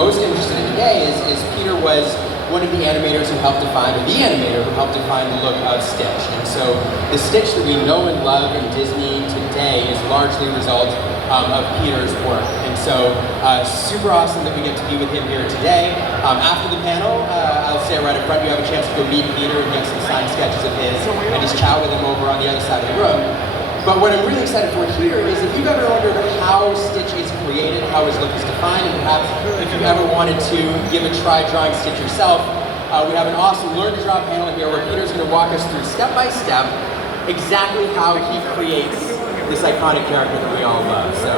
Most interested in today is Peter was one of the animators who helped define, or the animator who helped define the look of Stitch. And so the Stitch that we know and love in Disney today is largely a result of Peter's work. And so super awesome that we get to be with him here today. After the panel, I'll say right up front, you have a chance to go meet Peter and get some signed sketches of his and just chat with him over on the other side of the room. But what I'm really excited for here is if you've ever wondered how Stitch is created, how his look is defined, and perhaps if you ever wanted to give a try drawing Stitch yourself, we have an awesome Learn to Draw panel here where Peter's going to walk us through step by step exactly how he creates this iconic character that we all love. So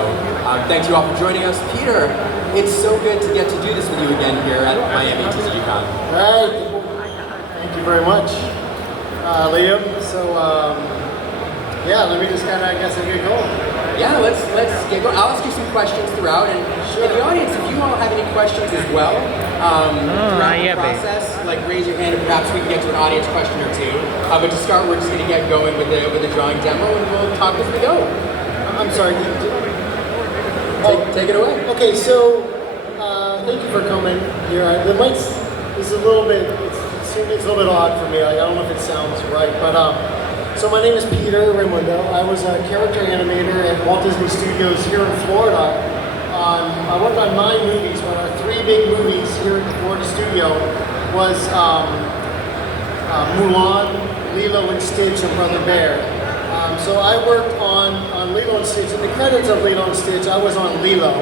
thank you all for joining us. Peter, it's so good to get to do this with you again here at Miami TCG Trading Card. All right, thank you very much, Liam. So yeah, let me just kind of, I guess, get going. Yeah, let's get going. I'll ask you some questions throughout, and in the audience, if you all have any questions as well throughout the process, like raise your hand, and perhaps we can get to an audience question or two. But to start, we're just going to get going with the drawing demo, and we'll talk as we go. I'm sorry. Take it away. Okay, so thank you for coming here. The mic is a little bit, it's a little bit odd for me. Like, I don't know if it sounds right, but so my name is Peter Raimundo. I was a character animator at Walt Disney Studios here in Florida. I worked on 9 movies, but our 3 big movies here at the Florida studio was Mulan, Lilo and Stitch, and Brother Bear. So I worked on Lilo and Stitch. In the credits of Lilo and Stitch, I was on Lilo,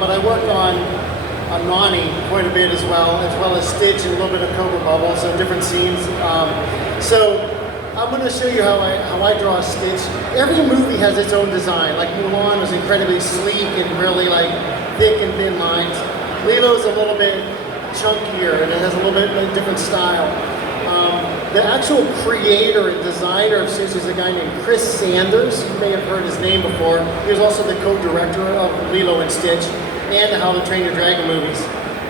but I worked on Nani quite a bit as well as Stitch and a little bit of Cobra Bubble, so different scenes. So I'm going to show you how I draw Stitch. Every movie has its own design. Like Mulan was incredibly sleek and really like thick and thin lines. Lilo's a little bit chunkier and it has a little bit of a different style. The actual creator and designer of Stitch is a guy named Chris Sanders. You may have heard his name before. He was also the co-director of Lilo and Stitch and the How to Train Your Dragon movies.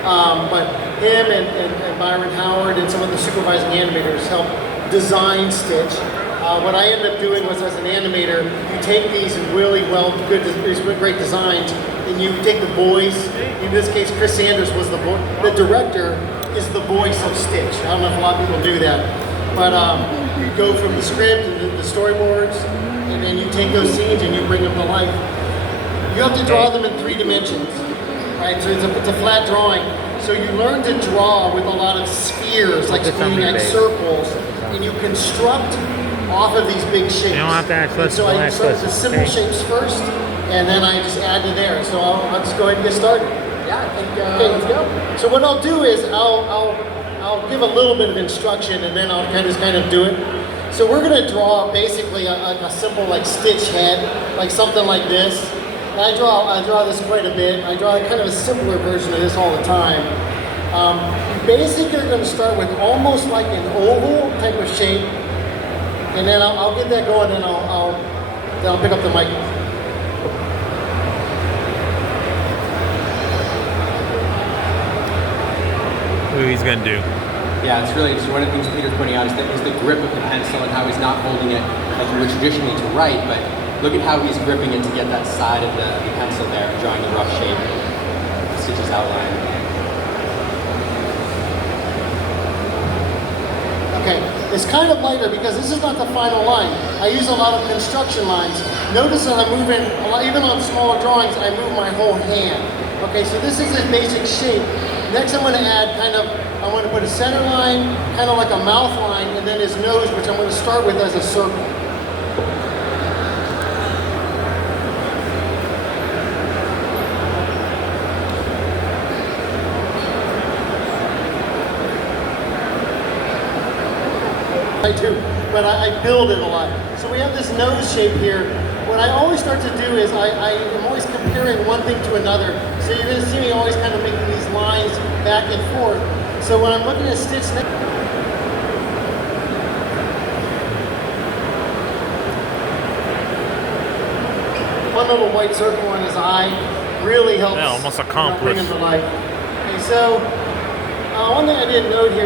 But him and Byron Howard and some of the supervising animators helped design Stitch. What I ended up doing was, as an animator, you take these really great designs, and you take the voice. In this case, Chris Sanders was the director is the voice of Stitch. I don't know if a lot of people do that, but you go from the script and the storyboards, and then you take those scenes and you bring them to life. You have to draw them in 3 dimensions, right? So it's a flat drawing. So you learn to draw with a lot of spheres, like circles, and you construct off of these big shapes. You don't have to actually. So I start with the simple shapes first, and then I just add to there. So I'll just go ahead and get started. Yeah, I think let's go. So what I'll do is I'll give a little bit of instruction, and then I'll kind of do it. So we're going to draw basically a simple like Stitch head, like something like this. And I draw this quite a bit. I draw kind of a simpler version of this all the time. Basically, you're going to start with almost like an oval type of shape, and then I'll get that going, and then I'll pick up the mic. What he's gonna do? Yeah, it's really interesting. One of the things Peter's pointing out is the grip of the pencil and how he's not holding it like you would traditionally to write, but look at how he's gripping it to get that side of the pencil there, drawing the rough shape, Stitch's outline. Okay, it's kind of lighter because this is not the final line. I use a lot of construction lines. Notice that I'm moving, even on smaller drawings, I move my whole hand. Okay, so this is his basic shape. Next I'm going to add I want to put a center line, kind of like a mouth line, and then his nose, which I'm going to start with as a circle. I do, but I build it a lot. So we have this nose shape here. What I always start to do is I am always comparing one thing to another. So you're going to see me always kind of making these lines back and forth. So when I'm looking at Stitch next, one little white circle on his eye really helps. Yeah, almost accomplished. Bring him to life. Okay, so one thing I didn't note here.